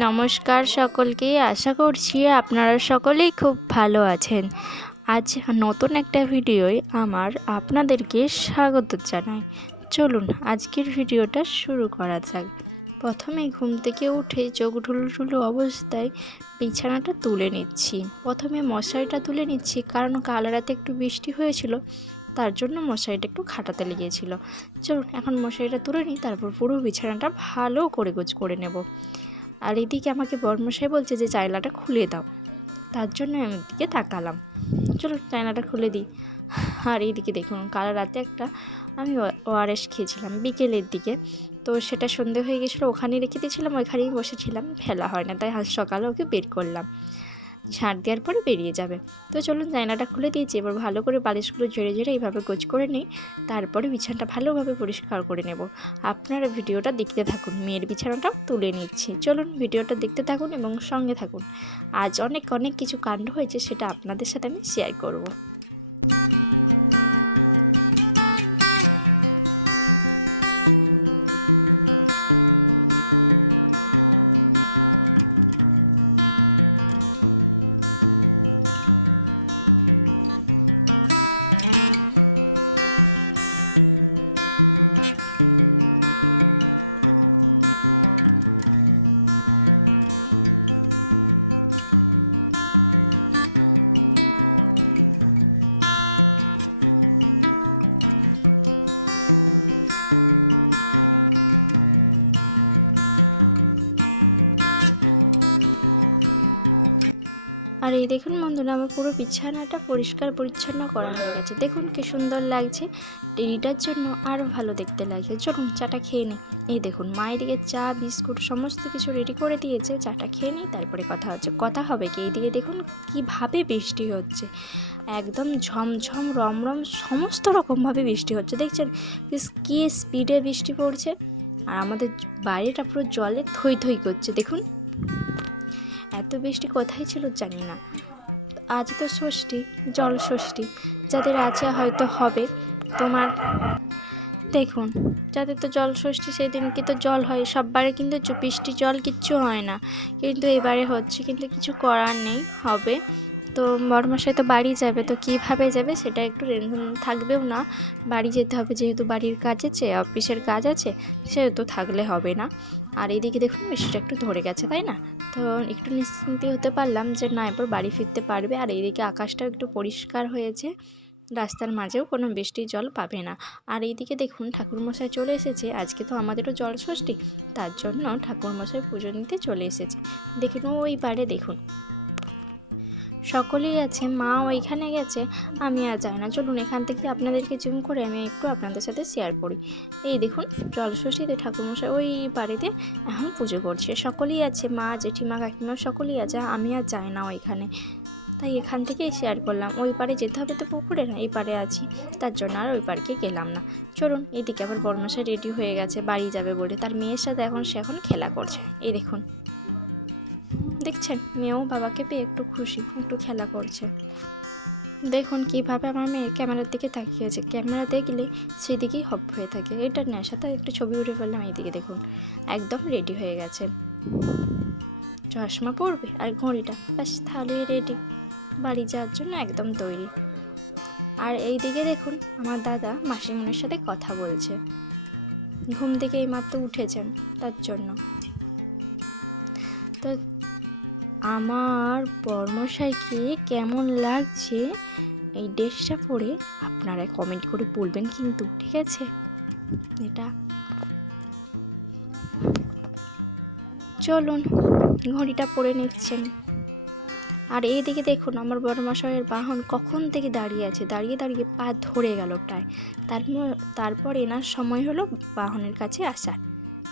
নমস্কার সকলকে। আশা করছি আপনারা সকলেই খুব ভালো আছেন। আজ নতুন একটা ভিডিওয় আপনাদেরকে স্বাগত জানাই। চলুন আজকের ভিডিওটা শুরু করা যাক। প্রথমে ঘুম থেকে উঠে চোখ ঢুলঢুলু অবস্থায় বিছানাটা তুলে নিচ্ছি। প্রথমে মশারিটা তুলে নিচ্ছি, কারণ কাল রাতে একটু বৃষ্টি হয়েছিল, তার জন্য মশারিটা একটু খাটাতে লেগেছিল। চলুন এখন মশারিটা তুলে নিই, তারপর পুরো বিছানাটা ভালো করে গোছ করে নেব। আর এদিকে আমাকে বরমশাই বলছে যে জানলাটা খুলে দাও, তার জন্য আমি দিকে তাকালাম। চলো জানলাটা খুলে দিই। আর এইদিকে দেখুন, কাল রাতে আমি ওআরএস খেয়েছিলাম বিকেলের দিকে, তো সেটা সন্ধে হয়ে গেছিলো, ওখানেই রেখে দিয়েছিলাম, ওইখানেই বসেছিলাম, ফেলা হয় না, তাই আজ সকালে ওকে বের করলাম। ঝাঁট দেওয়ার পরে বেরিয়ে যাবে। তো চলুন জানলাটা খুলে দিয়েছি, এবার ভালো করে বালিশগুলো ঝেড়ে ঝেড়ে এইভাবে গোছ করে নিই, তারপরে বিছানাটা ভালোভাবে পরিষ্কার করে নেব। আপনারা ভিডিওটা দেখতে থাকুন, মেয়ের বিছানাটাও তুলে নিচ্ছি। চলুন ভিডিওটা দেখতে থাকুন এবং সঙ্গে থাকুন। আজ অনেক অনেক কিছু কাণ্ড হয়েছে, সেটা আপনাদের সাথে আমি শেয়ার করব। আর এই দেখুন বন্ধুরা, আমার পুরো বিছানাটা পরিষ্কার পরিচ্ছন্ন করা হয়ে গেছে। দেখুন কি সুন্দর লাগছে, টেরিটার জন্য আরও ভালো দেখতে লাগছে। চলুন চাটা খেয়ে নিই। এই দেখুন মা এদিকে চা বিস্কুট সমস্ত কিছু রেডি করে দিয়েছে, চাটা খেয়ে নিই, তারপরে কথা হবে কি। এইদিকে দেখুন কীভাবে বৃষ্টি হচ্ছে, একদম ঝমঝম রমরম সমস্ত রকমভাবে বৃষ্টি হচ্ছে। দেখছেন কী স্পিডে বৃষ্টি পড়ছে, আর আমাদের বাইরেটা পুরো জলে থই থই করছে। দেখুন এত বৃষ্টি কোথায় ছিল জানি না। আজ তো ষষ্ঠী, জল ষষ্ঠী, যাদের আছে হয়তো হবে। তোমার দেখুন, যাদের তো জল ষষ্ঠী সেদিনকে তো জল হয়, সববারে কিন্তু বৃষ্টি জল কিচ্ছু হয় না, কিন্তু এবারে হচ্ছে, কিন্তু কিছু করার নেই, হবে। তো বড়মশাই তো বাড়ি যাবে, তো কীভাবে যাবে সেটা একটু থাকবেও না, বাড়ি যেতে হবে, যেহেতু বাড়ির কাজ আছে, অফিসের কাজ আছে, সেহেতু থাকলে হবে না। আর এইদিকে দেখুন বৃষ্টিটা একটু ধরে গেছে, তাই না? তো একটু নিশ্চিন্তি হতে পারলাম যে না, এরপর বাড়ি ফিরতে পারবে। আর এইদিকে আকাশটাও একটু পরিষ্কার হয়েছে, রাস্তার মাঝেও কোনো বৃষ্টির জল পাবে না। আর এইদিকে দেখুন ঠাকুরমশাই চলে এসেছে, আজকে তো আমাদেরও জল ষষ্ঠী, তার জন্য ঠাকুরমশাই পুজো নিতে চলে এসেছে। দেখুন ওই পারে দেখুন সকলেই আছে, মা ওইখানে গেছে, আমি আর যাই না। চলুন এখান থেকে আপনাদেরকে জুম করে আমি একটু আপনাদের সাথে শেয়ার করি। এই দেখুন জলষষ্ঠীতে ঠাকুরমশাই ওই বাড়িতে এখন পুজো করছে, সকলেই আছে, মা জেঠিমা কাকিমা সকলেই আছে, আমি আর যাই না ওইখানে, তাই এখান থেকেই শেয়ার করলাম। ওই পারে যেতে হবে তো পুকুরে, না এই পারে আছি, তার জন্য আর ওই পার্কে গেলাম না। চলুন এইদিকে আবার বড়মশাই রেডি হয়ে গেছে বাড়ি যাবে বলে, তার মেয়ের সাথে সে এখন খেলা করছে। এই দেখুন দেখছেন, মেয়েও বাবাকে পেয়ে একটু খুশি, একটু খেলা করছে। দেখুন কীভাবে আমার মেয়ে ক্যামেরার দিকে তাকিয়েছে, ক্যামেরা দেখলে সেদিকেই হপ হয়ে থাকে, এটা নেশা, তাই একটু ছবি উঠে ফেললাম। এইদিকে দেখুন একদম রেডি হয়ে গেছে, চশমা পরবে আর ঘড়িটা, ব্যাস তাহলেই রেডি, বাড়ি যাওয়ার জন্য একদম তৈরি। আর এই দিকে দেখুন আমার দাদা মাসিমণির সাথে কথা বলছে, ঘুম থেকে এইমাত্র উঠেছেন, তার জন্য। তো আমার বর্মশাইকে কেমন লাগছে এই ড্রেসটা পরে আপনারা কমেন্ট করে বলবেন কিন্তু, ঠিক আছে? এটা চলুন ঘড়িটা পরে নিচ্ছেন। আর এই দিকে দেখুন আমার বড়মশাইয়ের বাহন কখন থেকে দাঁড়িয়ে আছে, দাঁড়িয়ে দাঁড়িয়ে পা ধরে গেল প্রায়। তারপর এনার সময় হলো বাহনের কাছে আসার,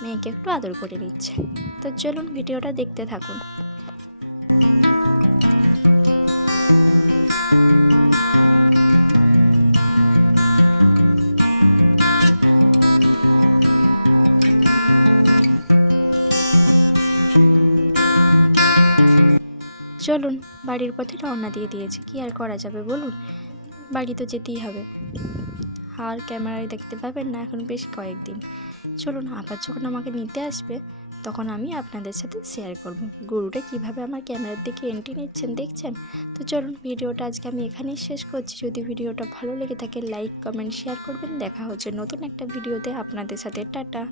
মেয়েকে একটু আদর করে নিচ্ছে। তো চলুন ভিডিওটা দেখতে থাকুন। চলুন বাড়ির পথে রওনা দিয়ে দিয়েছি, কি আর করা যাবে বলুন, বাড়ি তো যেতেই হবে, আর ক্যামেরায় দেখতে পাবেন না এখন বেশ কয়েকদিন। চলুন আবার যখন আমাকে নিতে আসবে তখন আমি আপনাদের সাথে শেয়ার করব। গরুটা কিভাবে আমার ক্যামেরার দিকে এন্ট্রি নিচ্ছেন দেখছেন। তো চলুন ভিডিওটা আজকে আমি এখানেই শেষ করছি। যদি ভিডিওটা ভালো লেগে থাকে লাইক কমেন্ট শেয়ার করবেন। দেখা হচ্ছে নতুন একটা ভিডিওতে আপনাদের সাথে। টাটা।